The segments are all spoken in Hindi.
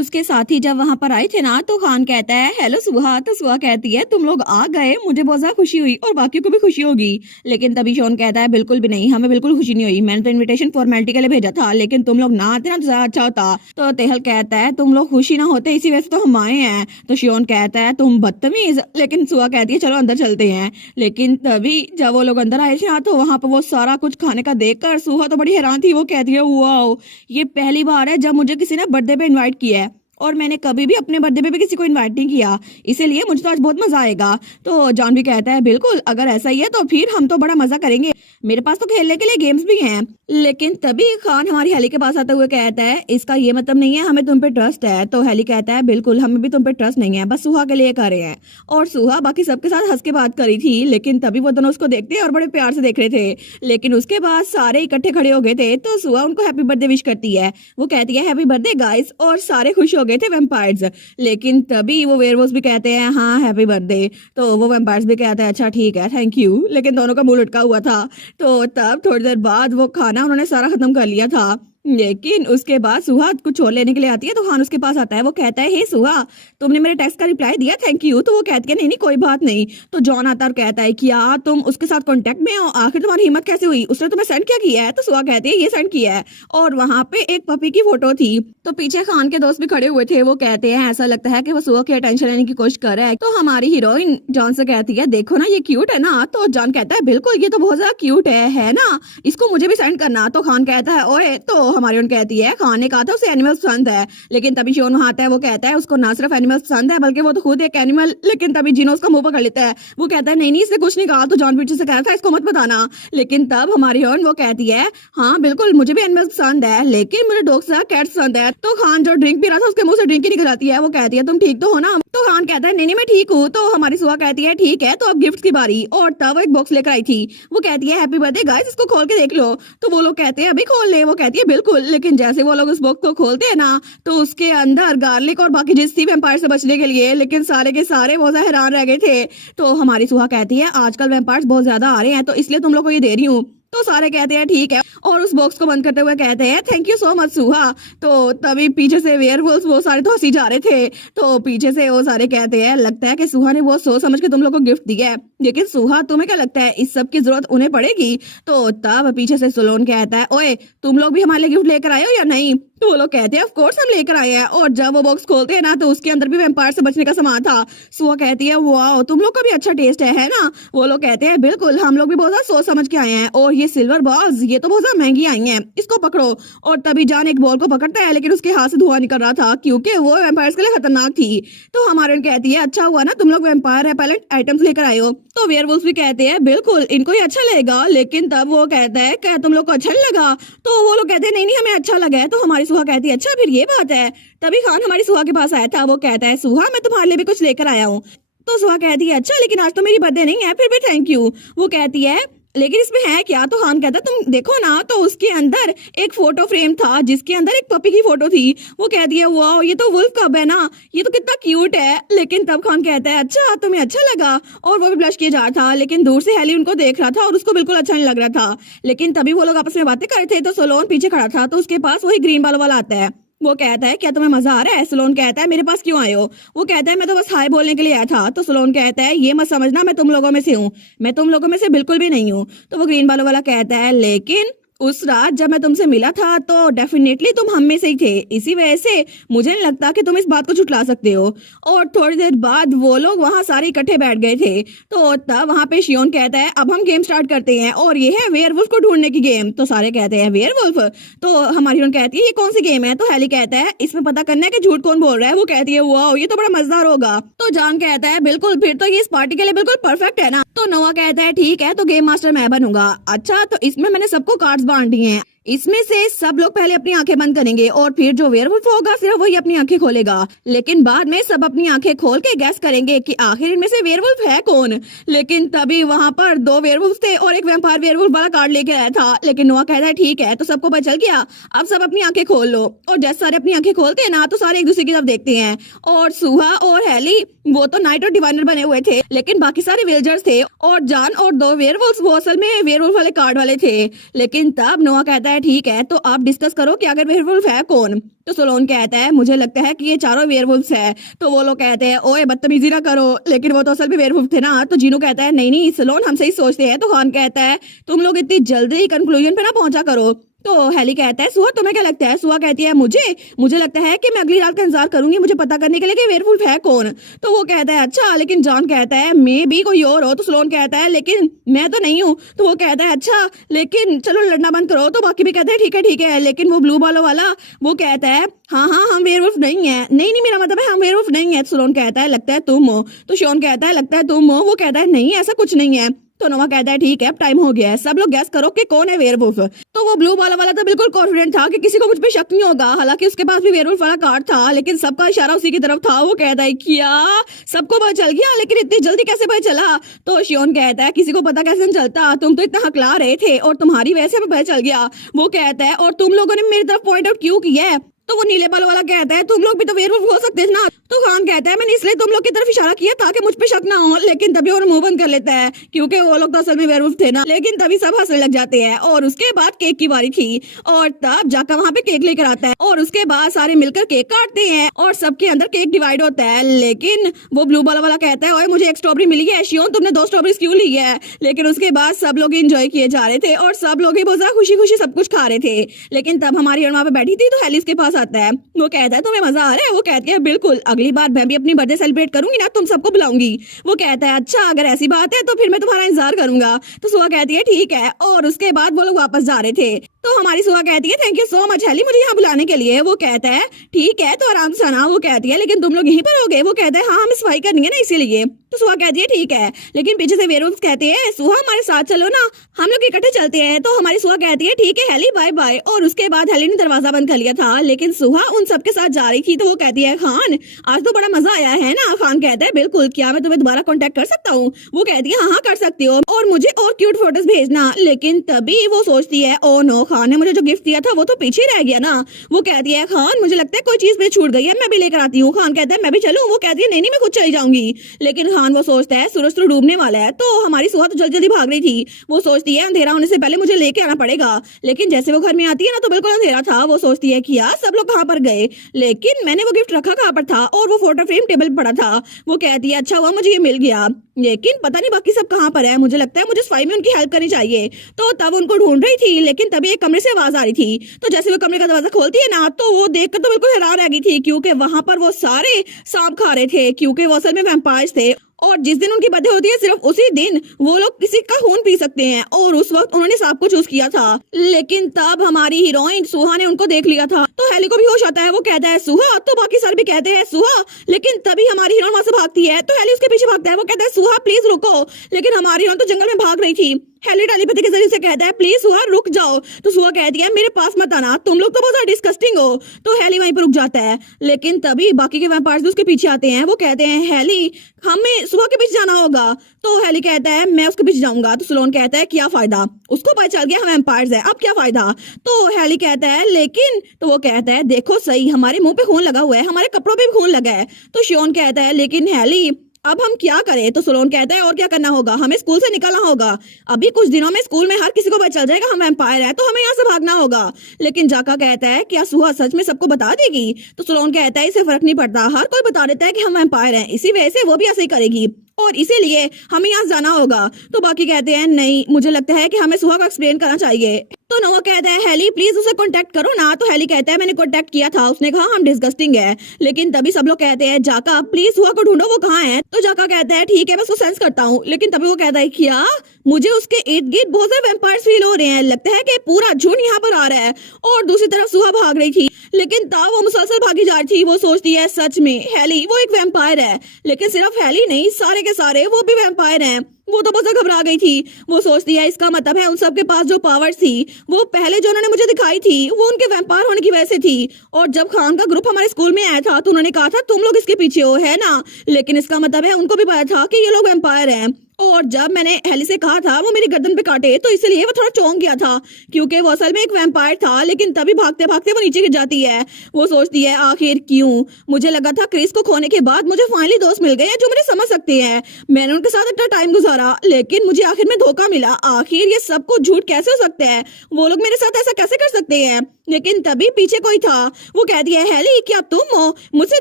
उसके साथी जब वहाँ पर आए थे ना तो खान कहता है हेलो सुहा। तो सुहा कहती है तुम लोग आ गए, मुझे बहुत ज्यादा खुशी हुई और बाकियों को भी खुशी होगी। लेकिन तभी शॉन कहता है बिल्कुल भी नहीं, हमें बिल्कुल खुशी नहीं हुई। मैंने तो इनविटेशन फॉर्मेलिटी के लिए भेजा था, लेकिन तुम लोग ना आते ना तो ज्यादा अच्छा होता। तो तेहल कहता है तुम लोग खुशी ना होते इसी वजह से तो हम आए हैं। तो शॉन कहता है तुम बदतमीज। लेकिन सुहा कहती है चलो अंदर चलते हैं। लेकिन तभी जब वो लोग अंदर आए थे ना तो वहां पर वो सारा कुछ खाने का देखकर सुहा तो बड़ी हैरान थी। वो कहती है वाओ, ये पहली बार है जब मुझे किसी ने बर्थडे पे इनवाइट किया है और मैंने कभी भी अपने बर्थडे पे भी किसी को इनवाइट नहीं किया, इसीलिए मुझे तो आज बहुत मजा आएगा। तो जॉन भी कहता है बिल्कुल, अगर ऐसा ही है तो फिर हम तो बड़ा मजा करेंगे, मेरे पास तो खेलने के लिए गेम्स भी हैं। लेकिन तभी खान हमारी हेली के पास आते हुए कहता है इसका ये मतलब नहीं है हमें तुम पे ट्रस्ट है। तो हेली कहता है बिल्कुल, हमें भी तुम पे ट्रस्ट नहीं है, बस सुहा के लिए कर रहे हैं। और सुहा बाकी सबके साथ हंस के बात करी थी, लेकिन तभी वो दोनों उसको देखते हैं और बड़े प्यार से देख रहे थे। लेकिन उसके बाद सारे इकट्ठे खड़े हो गए थे तो सुहा उनको हैप्पी बर्थडे विश करती है। वो कहती है हैप्पी बर्थडे गाइस, और सारे खुश हो गए थे वैम्पायर्स। लेकिन तभी वो वेयरवुल्व्स भी कहते हैं हाँ हैप्पी बर्थडे। तो वो वैम्पायर्स भी कहते हैं अच्छा ठीक है थैंक यू, लेकिन दोनों का मुंह लटका हुआ था। तो तब थोड़ी देर बाद वो खाना उन्होंने सारा खत्म कर लिया था। लेकिन उसके बाद सुहा कुछ और लेने के लिए आती है तो खान उसके पास आता है। वो कहता है हे सुहा, तुमने मेरे टेक्स्ट का रिप्लाई दिया, थैंक यू। तो वो कहती है नहीं नहीं कोई बात नहीं। तो जॉन आता और कहता है क्या तुम उसके साथ कांटेक्ट में हो, आखिर तुम्हारी हिम्मत कैसे हुई, उसने तुम्हें सेंड क्या किया है। तो सुहा कहती है ये सेंड किया है, और वहां पे एक पपी की फोटो थी। तो पीछे खान के दोस्त भी खड़े हुए थे। वो कहते हैं ऐसा लगता है कि वो सुहा की अटेंशन लेने की कोशिश कर रहा है। तो हमारी हीरोइन जॉन से कहती है देखो ना ये क्यूट है ना। तो जॉन कहता है बिल्कुल ये तो बहुत ज्यादा क्यूट है ना, इसको मुझे भी सेंड करना। तो खान कहता है ओए, तो हमारी उन कहती है खान ने कहा था उसे एनिमल्स पसंद है। लेकिन तभी शोन वहां आता है। वो कहता है उसको ना सिर्फ एनिमल्स पसंद है बल्कि वो तो खुद एक एनिमल। लेकिन तभी जिनो उसका मुंह पकड़ लेता है। वो कहता है नहीं नहीं इसने कुछ नहीं कहा। तो जॉन पीछे से कहता है इसको मत बताना। लेकिन तब हमारी हीरोइन वो कहती है हाँ बिल्कुल मुझे भी एनिमल्स पसंद है, लेकिन मुझे डॉग्स या कैट्स पसंद है। तो खान जो ड्रिंक पी रहा था उसके मुंह से ड्रिंक ही निकल आती है। वो कहती है तुम ठीक तो हो ना। तो खान कहता है नहीं नहीं मैं ठीक हूँ। तो हमारी सुहा कहती है ठीक है, तो अब गिफ्ट की बारी। और तब वो एक बॉक्स लेकर आई थी। वो कहती है हैप्पी बर्थडे गाइस, इसको खोल के देख लो। तो वो लोग कहते हैं अभी खोल ले। वो कहती है बिल्कुल। लेकिन जैसे वो लोग उस बॉक्स को खोलते हैं ना तो उसके अंदर गार्लिक और बाकी चीज थी वैम्पायर से बचने के लिए। लेकिन सारे के सारे बहुत ज्यादा हैरान रह गए थे। तो हमारी सुहा कहती है आजकल वैम्पायर्स बहुत ज्यादा आ रहे हैं तो इसलिए तुम लोग को ये दे रही हूँ। तो सारे कहते हैं ठीक है, और उस बॉक्स को बंद करते हुए कहते हैं थैंक यू सो मच सुहा। तो तभी पीछे से वेयरवुल्व्स वो सारे तो हंसी जा रहे थे। तो पीछे से वो सारे कहते हैं लगता है कि सुहा ने वो सोच समझ के तुम लोग को गिफ्ट दिया है, लेकिन सुहा तुम्हें क्या लगता है इस सब की जरूरत उन्हें पड़ेगी। तो तब पीछे से सोलोन कहता है ओए तुम लोग भी हमारे लिए गिफ्ट लेकर आए हो या नहीं। तो वो लोग कहते हैं ऑफ कोर्स हम लेकर आए हैं। और जब वो बॉक्स खोलते हैं ना तो उसके अंदर भी वैम्पायर से बचने का सामान था। सुहा कहती है वाओ तुम लोग का भी अच्छा टेस्ट है ना। वो लोग कहते हैं बिल्कुल, हम लोग भी बहुत ज्यादा सोच समझ के आए हैं। और ये सिल्वर बॉल्स ये तो बहुत ज्यादा महंगी आई हैं, इसको पकड़ो। और तभी जान एक बॉल को पकड़ता है, लेकिन उसके हाथ से धुआं निकल रहा था क्योंकि वो वैम्पायर्स के लिए खतरनाक थी। तो हमारे कहती है अच्छा हुआ ना तुम लोग वैम्पायर रेपेलेंट आइटम्स लेकर आए हो। तो वेयरवुल्व्स भी कहते हैं बिल्कुल इनको ही अच्छा लगेगा। लेकिन तब वो कहता है क्या तुम लोग को अच्छा नहीं लगा। तो वो लोग कहते हैं नहीं नहीं हमें अच्छा लगा है। तो हमारी सुहा कहती है अच्छा फिर ये बात है। तभी खान हमारी सुहा के पास आया था। वो कहता है सुहा मैं तुम्हारे लिए भी कुछ लेकर आया हूँ। तो सुहा कहती है अच्छा लेकिन आज तो मेरी बर्थडे नहीं है, फिर भी थैंक यू। वो कहती है लेकिन इसमें है क्या। तो खान कहता है तुम देखो ना। तो उसके अंदर एक फोटो फ्रेम था जिसके अंदर एक पपी की फोटो थी। वो कहती है वाओ ये तो वुल्फ कब है ना, ये तो कितना क्यूट है। लेकिन तब खान कहता है अच्छा तुम्हें अच्छा लगा, और वो भी ब्लश किया जा रहा था। लेकिन दूर से हेली उनको देख रहा था और उसको बिल्कुल अच्छा नहीं लग रहा था। लेकिन तभी वो लोग आपस में बातें कर रहे थे तो सोलोन पीछे खड़ा था। तो उसके पास वही ग्रीन बाल वाला आता है। वो कहता है क्या तुम्हें मजा आ रहा है। सोलोन कहता है मेरे पास क्यों आए हो। वो कहता है मैं तो बस हाय बोलने के लिए आया था। तो सोलोन कहता है ये मत समझना मैं तुम लोगों में से हूँ, मैं तुम लोगों में से बिल्कुल भी नहीं हूँ। तो वो ग्रीन बालों वाला कहता है लेकिन उस रात जब मैं तुमसे मिला था तो डेफिनेटली तुम हम में से ही थे, इसी वजह से मुझे नहीं लगता कि तुम इस बात को झुठला सकते हो। और थोड़ी देर बाद वो लोग वहां सारे इकट्ठे बैठ गए थे। तो तब वहां पे शियोन कहता है अब हम गेम स्टार्ट करते हैं, और ये है वेयरवुल्फ को ढूंढने की गेम। तो सारे कहते हैं वेयरवुल्फ। तो हमारी हीरोइन कहती है ये कौन सी गेम है। तो हेली कहता है इसमें पता करना है कि झूठ कौन बोल रहा है। वो कहती है वाओ ये तो बड़ा मजेदार होगा। तो जान कहता है बिल्कुल, फिर तो ये इस पार्टी के लिए बिल्कुल परफेक्ट है ना। तो नोआ कहता है ठीक है तो गेम मास्टर मैं बनूंगा। अच्छा तो इसमें मैंने सबको कार्ड्स बांट दी हैं, इसमें से सब लोग पहले अपनी आंखें बंद करेंगे और फिर जो वेयरवुल्फ होगा सिर्फ वही अपनी आंखें खोलेगा। लेकिन बाद में सब अपनी आंखें खोल के गैस करेंगे कि आखिर इनमें से वेयरवुल्फ है कौन। लेकिन तभी वहां पर दो वेयरवुल्फ थे और एक वैम्पायर वेयरवुल्फ वाला कार्ड लेके आया था। लेकिन नोआ कहता है ठीक है तो सबको पता चल गया, अब सब अपनी आंखें खोल लो। और जैसे सारे अपनी आंखें खोलते हैं ना तो सारे एक दूसरे की तरफ देखते हैं, और सुहा और हेली वो तो नाइट और डिवाइनर बने हुए थे, लेकिन बाकी सारे विलेजर्स थे और जान और 2 वेयरवुल्व्स वो असल में वेयरवुल्फ वाले कार्ड वाले थे। लेकिन तब नोआ कहता है ठीक है तो आप डिस्कस करो कि अगर वेयरवुल्फ है कौन। तो सोलोन कहता है मुझे लगता है कि ये चारों वेयरवुल्व्स है। तो वो लोग कहते हैं ओए बदतमीजी ना करो, लेकिन वो तो असल में वेयरवुल्फ थे ना। तो जीनू कहता है नहीं नहीं सोलोन हम सही सोचते हैं। तो खान कहता है तुम लोग इतनी जल्दी कंक्लूजन पे ना पहुंचा करो। तो हेली कहता है सुहा तुम्हें क्या लगता है। सुहा कहती है मुझे लगता है कि मैं अगली रात का इंतजार करूंगी मुझे पता करने के लिए कि वेयरवुल्फ है कौन। तो वो कहता है अच्छा, लेकिन जॉन कहता है मे भी कोई और हो। तो स्लोन कहता है लेकिन मैं तो नहीं हूँ। तो वो कहता है अच्छा लेकिन चलो लड़ना बंद करो। तो बाकी भी कहते हैं ठीक है। लेकिन वो ब्लू बालों वाला वो कहता है हाँ हम वेयरवुल्फ नहीं है। नहीं मेरा मतलब है हम वेयरवुल्फ नहीं है। स्लोन कहता है लगता है तुम हो। तो शॉन कहता है लगता है तुम हो। वो कहता है नहीं ऐसा कुछ नहीं है। तो नोआ कहता है ठीक है अब टाइम हो गया है, सब लोग गैस करो कि कौन है वेयरवुल्फ। तो वो ब्लू बाला वाला तो बिल्कुल कॉन्फिडेंट था कि किसी को मुझ पे शक नहीं होगा, हालांकि उसके पास भी वेयरवुल्फ वाला कार्ड था, लेकिन सबका इशारा उसी की तरफ था। वो कहता है क्या सबको पता चल गया, लेकिन इतनी जल्दी कैसे पता चला। तो शियोन कहता है किसी को पता कैसे नहीं चलता, तुम तो इतना हकला रहे थे और तुम्हारी वजह से पता चल गया। वो कहता है और तुम लोगों ने मेरी तरफ पॉइंट आउट क्यों किया है। तो वो नीले बालों वाला कहता है तुम लोग भी तो वेयरवुल्फ हो सकते थे ना। तो खान कहता है मैंने इसलिए तुम लोग की तरफ इशारा किया ताकि मुझ पे शक ना हो, लेकिन तभी वो मुंह बंद कर लेता है क्योंकि वो लोग तो असल में वेयरवुल्फ थे ना। लेकिन तभी सब हंसने लग जाते हैं और उसके बाद केक की बारी थी और तब जाकर वहाँ पे केक लेकर आता है और उसके बाद सारे मिलकर केक काटते हैं और सबके अंदर केक डिवाइड होता है। लेकिन वो ब्लू बाला वाला कहता है ओए मुझे एक स्ट्रॉबेरी मिली है, शियोन तुमने 2 स्ट्रॉबेरीज क्यों ली है। लेकिन उसके बाद सब लोग एंजॉय किए जा रहे थे और सब लोग बहुत ज्यादा खुशी खुशी सब कुछ खा रहे थे। लेकिन तब हमारी वहाँ पे बैठी थी तो हेली उसके पास आता है। वो कहता है तुम्हें मजा आ रहा है। वो कहती है बिल्कुल, अगली बार मैं भी अपनी बर्थडे सेलिब्रेट करूंगी ना तुम सबको बुलाऊंगी। वो कहता है अच्छा अगर ऐसी बात है तो फिर मैं तुम्हारा इंतजार करूंगा। तो सुहा कहती है ठीक है और उसके बाद वो लोग वापस जा रहे थे। तो हमारी सुहा कहती है thank you so much Hayley मुझे यहाँ बुलाने के लिए। वो कहता है ठीक है तो आराम से आना। वो कहती है लेकिन तुम लोग यहीं पर होगे। वो कहता है हाँ हमें सफाई करनी है ना इसीलिए। तो सुहा कहती है ठीक है, लेकिन पीछे से वेयरवुल्फ कहते हैं सुहा हमारे साथ चलो ना, हम लोग इकट्ठे चलते हैं। तो हमारी सुहा कहती है ठीक है हेली बाय बाय। और उसके बाद हेली ने दरवाजा बंद कर लिया था, लेकिन सुहा उन सबके साथ जा रही थी। तो वो कहती है खान आज तो बड़ा मजा आया है ना। खान कहता है बिल्कुल, क्या मैं तुम्हें दोबारा कांटेक्ट कर सकता हूँ। वो कहती है हाँ कर सकती हो और मुझे और क्यूट फोटोज भेजना। लेकिन तभी वो सोचती है ओ नो खान ने मुझे जो गिफ्ट दिया था वो तो पीछे रह गया ना। वो कहती है खान मुझे लगता है कोई चीज मेरी छूट गई है, मैं भी लेकर आती हूँ। खान कहता है मैं भी चलूं। वो कहती है नहीं मैं खुद चली जाऊंगी। लेकिन खान वो सोचता है सूरज तो डूबने वाला है। तो हमारी सुहा तो जल्दी जल्दी भाग रही थी। वो सोचती है अंधेरा होने से पहले मुझे लेके आना पड़ेगा। लेकिन जैसे वो घर में आती है ना तो बिल्कुल अंधेरा था। वो सोचती है कि यार सब लोग कहाँ पर गए, लेकिन मैंने वो गिफ्ट रखा कहाँ पर था और वो फोटो फ्रेम टेबल पर पड़ा था। वो कहती है अच्छा हुआ मुझे ये मिल गया, लेकिन पता नहीं बाकी सब कहाँ पर है। मुझे लगता है मुझे सफाई में उनकी हेल्प करनी चाहिए। तो तब उनको ढूंढ रही थी, लेकिन तभी एक कमरे से आवाज आ रही थी। तो जैसे वो कमरे का दरवाजा खोलती है ना तो वो देखकर तो बिल्कुल हैरान रह गई थी क्योंकि वहां पर वो सारे सांप खा रहे थे, क्योंकि वो असल में वैम्पायर्स थे और जिस दिन उनकी बर्थडे होती है सिर्फ उसी दिन वो लोग किसी का खून पी सकते हैं और उस वक्त उन्होंने सांप को चूज किया था। लेकिन तब हमारी हीरोइन सुहा ने उनको देख लिया था। तो हेली को भी होश आता है। वो कहता है सुहा, तो बाकी सारे भी कहते हैं सुहा, लेकिन तभी हमारी हीरोइन वहां से भागती है। तो हेली उसके पीछे भागता है। वो कहता है सुहा प्लीज रुको, लेकिन हमारी हीरोइन तो जंगल में भाग रही थी। हेली टेलीपैथी के जरिए से कहता है प्लीज सुहा रुक जाओ। तो सुहा कहती है मेरे पास मत आना, तुम लोग तो बहुत डिस्कस्टिंग हो। तो हेली वहीं पर रुक जाता है, लेकिन तभी बाकी के वैम्पायर्स भी उसके पीछे आते हैं। वो कहते हैं हेली हमें सुहा के पीछे जाना होगा। तो हेली कहता है मैं उसके पीछे जाऊंगा। तो सोलोन कहता है क्या फायदा, उसको पता चल गया हम वैम्पायर्स है, अब क्या फायदा। तो हेली कहता है लेकिन, तो वो कहता है देखो सही हमारे मुंह पे खून लगा हुआ है, हमारे कपड़ों पे भी खून लगा है। तो शियोन कहता है लेकिन हेली अब हम क्या करें। तो सोलोन कहता है और क्या करना होगा, हमें स्कूल से निकलना होगा। अभी कुछ दिनों में स्कूल में हर किसी को पता चल जाएगा हम वैम्पायर है, तो हमें यहाँ से भागना होगा। लेकिन जाका कहता है क्या सुहा सच में सबको बता देगी। तो सोलोन कहता है इसे फर्क नहीं पड़ता, हर कोई बता देता है कि हम वैम्पायर हैं, इसी वजह से वो भी ऐसे ही करेगी और इसीलिए हमें यहाँ जाना होगा। तो बाकी कहते हैं नहीं मुझे लगता है कि हमें सुहा को एक्सप्लेन करना चाहिए। तो नोआ कहता है हेली प्लीज उसे कांटेक्ट करो ना। तो हेली कहता है मैंने कांटेक्ट किया था, उसने कहा हम डिस्गस्टिंग है। लेकिन तभी सब लोग कहते हैं जाका प्लीज सुहा को ढूंढो वो कहाँ है। तो जाका कहता है ठीक है मैं उसको सेंस करता हूँ। लेकिन तभी वो कहता है क्या मुझे उसके इर्द गिर्द बहुत सारे वैम्पायर्स फील हो रहे हैं, लगता है कि पूरा झुंड यहाँ पर आ रहा है। और दूसरी तरफ सुहा भाग रही थी, लेकिन तब वो मुसलसल भागी जा रही थी। वो सोचती है सच में हेली वो एक वैम्पायर है, लेकिन सिर्फ हेली नहीं सारे के सारे वो भी वैम्पायर हैं। वो तो बहुत घबरा गई थी। वो सोचती है इसका मतलब है उन सबके पास जो पावर्स थी वो पहले जो उन्होंने मुझे दिखाई थी वो उनके वैम्पायर होने की वजह से थी। और जब खान का ग्रुप हमारे स्कूल में आया था तो उन्होंने कहा था तुम लोग इसके पीछे हो है ना, लेकिन इसका मतलब है उनको भी पता था कि ये लोग वैम्पायर हैं और जब मैंने हेली से कहा था वो मेरी गर्दन पे काटे तो इसलिए वो थोड़ा चौंक गया था, क्योंकि वो असल में एक वैम्पायर था। लेकिन तभी भागते भागते वो नीचे गिर जाती है। वो सोचती है आखिर क्यों, मुझे लगा था क्रिस को खोने के बाद मुझे फाइनली दोस्त मिल गए हैं जो मुझे समझ सकते हैं। मैंने उनके साथ इतना टाइम गुजारा लेकिन मुझे आखिर में धोखा मिला। आखिर ये सब कुछ झूठ कैसे हो सकता है, वो लोग मेरे साथ ऐसा कैसे कर सकते हैं। लेकिन तभी पीछे कोई था। वो कहती है हेली क्या तुम हो, मुझसे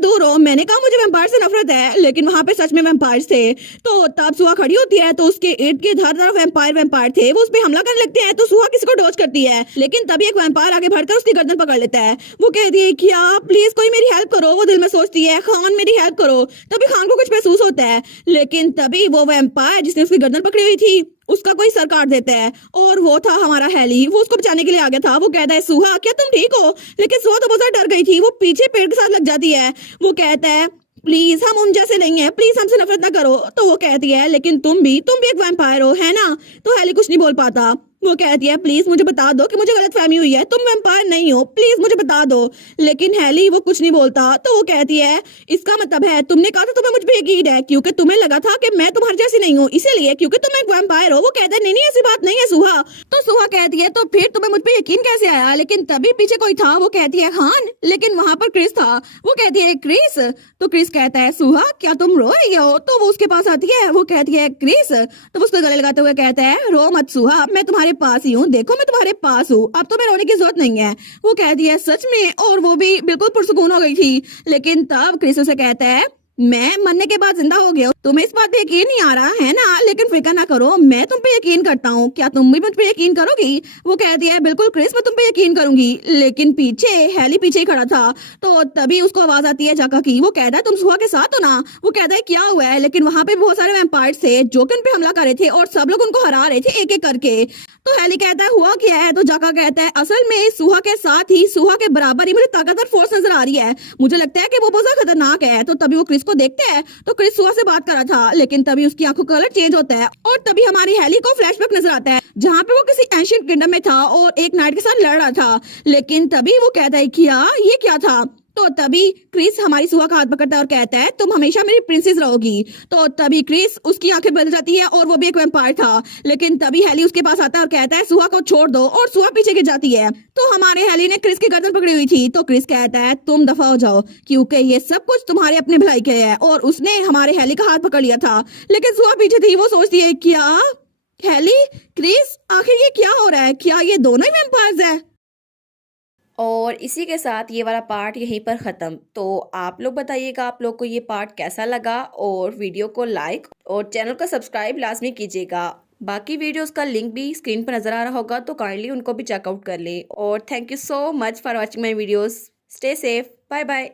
दूर हो। मैंने कहा मुझे वैम्पायर से नफरत है, लेकिन वहां पे सच में वैम्पायर थे। तो तब सुहा खड़ी होती है तो उसके इर्द गिर्द हर तरफ वैम्पायर थे। वो उस पर हमला करने लगते हैं तो सुहा किसी को डॉज करती है, लेकिन तभी एक वैम्पायर आगे बढ़कर उसकी गर्दन पकड़ लेता है। वो कहती है क्या प्लीज कोई मेरी हेल्प करो। वो दिल में सोचती है खान मेरी हेल्प करो। तभी खान को कुछ महसूस होता है, लेकिन तभी वो वैम्पायर जिसने उसकी गर्दन पकड़ी हुई थी उसका कोई सर काट देता है, और वो था हमारा हेली। वो उसको बचाने के लिए आ गया था। वो कहता है सुहा क्या तुम ठीक हो, लेकिन सुहा तो बहुत ज्यादा डर गई थी। वो पीछे पेड़ के साथ लग जाती है। वो कहता है प्लीज हम उन जैसे नहीं है, प्लीज हमसे नफरत ना करो। तो वो कहती है लेकिन तुम भी एक वैम्पायर हो है ना। तो हेली कुछ नहीं बोल पाता। वो कहती है प्लीज मुझे बता दो कि मुझे गलतफहमी हुई है, तुम वैम्पायर नहीं हो, प्लीज मुझे बता दो। लेकिन हेली वो कुछ नहीं बोलता। तो वो कहती है इसका मतलब है तुमने कहा था तुम्हें मुझ पे यकीन है क्योंकि तुम्हें लगा था कि मैं तुम्हारे जैसी नहीं हूँ, इसीलिए क्योंकि तुम एक वैम्पायर हो। वो कहता है नहीं नहीं ऐसी बात नहीं है सुहा। तो सुहा कहती है तो फिर तुम्हें मुझ पे यकीन कैसे आया। लेकिन तभी पीछे कोई था। वो कहती है खान, लेकिन वहां पर क्रिस था। वो कहती है क्रिस। तो क्रिस कहता है सुहा क्या तुम रो रही हो। तो वो उसके पास आती है। वो कहती है क्रिस। तो वो उसको गले लगाते हुए कहता है रो मत सुहा, मैं तुम्हारे पास ही हूँ, देखो मैं तुम्हारे पास हूँ, अब तो मैं रोने की जरूरत नहीं है। वो कहती है सच में, और वो भी बिल्कुल पुरसुकून हो गई थी। लेकिन तब क्रिस उसे कहता है मैं मरने के बाद जिंदा हो गया हूँ, तुम्हें इस बात पे यकीन नहीं आ रहा है ना, लेकिन फिक्र ना करो मैं तुम पे यकीन करता हूँ, क्या तुम भी मुझ पे यकीन करोगी। वो कहती है बिल्कुल क्रिस मैं तुम पे यकीन करूंगी। लेकिन पीछे हेली पीछे ही खड़ा था। तो तभी उसको आवाज आती है जाका की। वो कहता है तुम सुहा के साथ हो ना। वो कहता है क्या हुआ है, लेकिन वहां पे बहुत सारे वैम्पायर्स थे जो कि उन पे हमला कर रहे थे और सब लोग उनको हरा रहे थे एक एक करके। तो हेली कहता है हुआ क्या है। तो जाका कहता है असल में सुहा के साथ ही सुहा के बराबर ही मुझे ताकतवर फोर्स नजर आ रही है, मुझे लगता है कि वो बहुत ज्यादा खतरनाक है। तो तभी वो क्रिस को देखते हैं तो क्रिस सुहा से बात कर रहा था, लेकिन तभी उसकी आंखों का कलर चेंज होता है और तभी हमारी हेली को फ्लैशबैक नजर आता है जहाँ पे वो किसी एंशिएंट किंगडम में था और एक नाइट के साथ लड़ रहा था। लेकिन तभी वो कहता है क्या ये क्या था। तो तभी क्रिस हमारी सुहा का हाथ पकड़ता है और कहता है तुम हमेशा मेरी प्रिंसेस रहोगी। तो तभी क्रिस उसकी आंखें बदल जाती है और वो भी एक वैम्पायर था। लेकिन तभी हेली उसके पास आता है और कहता है सुहा को छोड़ दो, और सुहा पीछे गिर जाती है। तो हमारे हेली ने क्रिस की गर्दन पकड़ी हुई थी। तो क्रिस कहता है तुम दफा हो जाओ क्योंकि ये सब कुछ तुम्हारे अपने भलाई के है, और उसने हमारे हेली का हाथ पकड़ लिया था। लेकिन सुहा पीछे थी। वो सोचती है क्या हेली क्रिस आखिर ये क्या हो रहा है, क्या ये दोनों ही वैम्पायर्स है। और इसी के साथ ये वाला पार्ट यहीं पर ख़त्म। तो आप लोग बताइएगा आप लोग को ये पार्ट कैसा लगा, और वीडियो को लाइक और चैनल को सब्सक्राइब लाजमी कीजिएगा। बाकी वीडियोस का लिंक भी स्क्रीन पर नज़र आ रहा होगा, तो काइंडली उनको भी चेकआउट कर लें। और thank you so much for watching my videos. Stay safe, bye bye.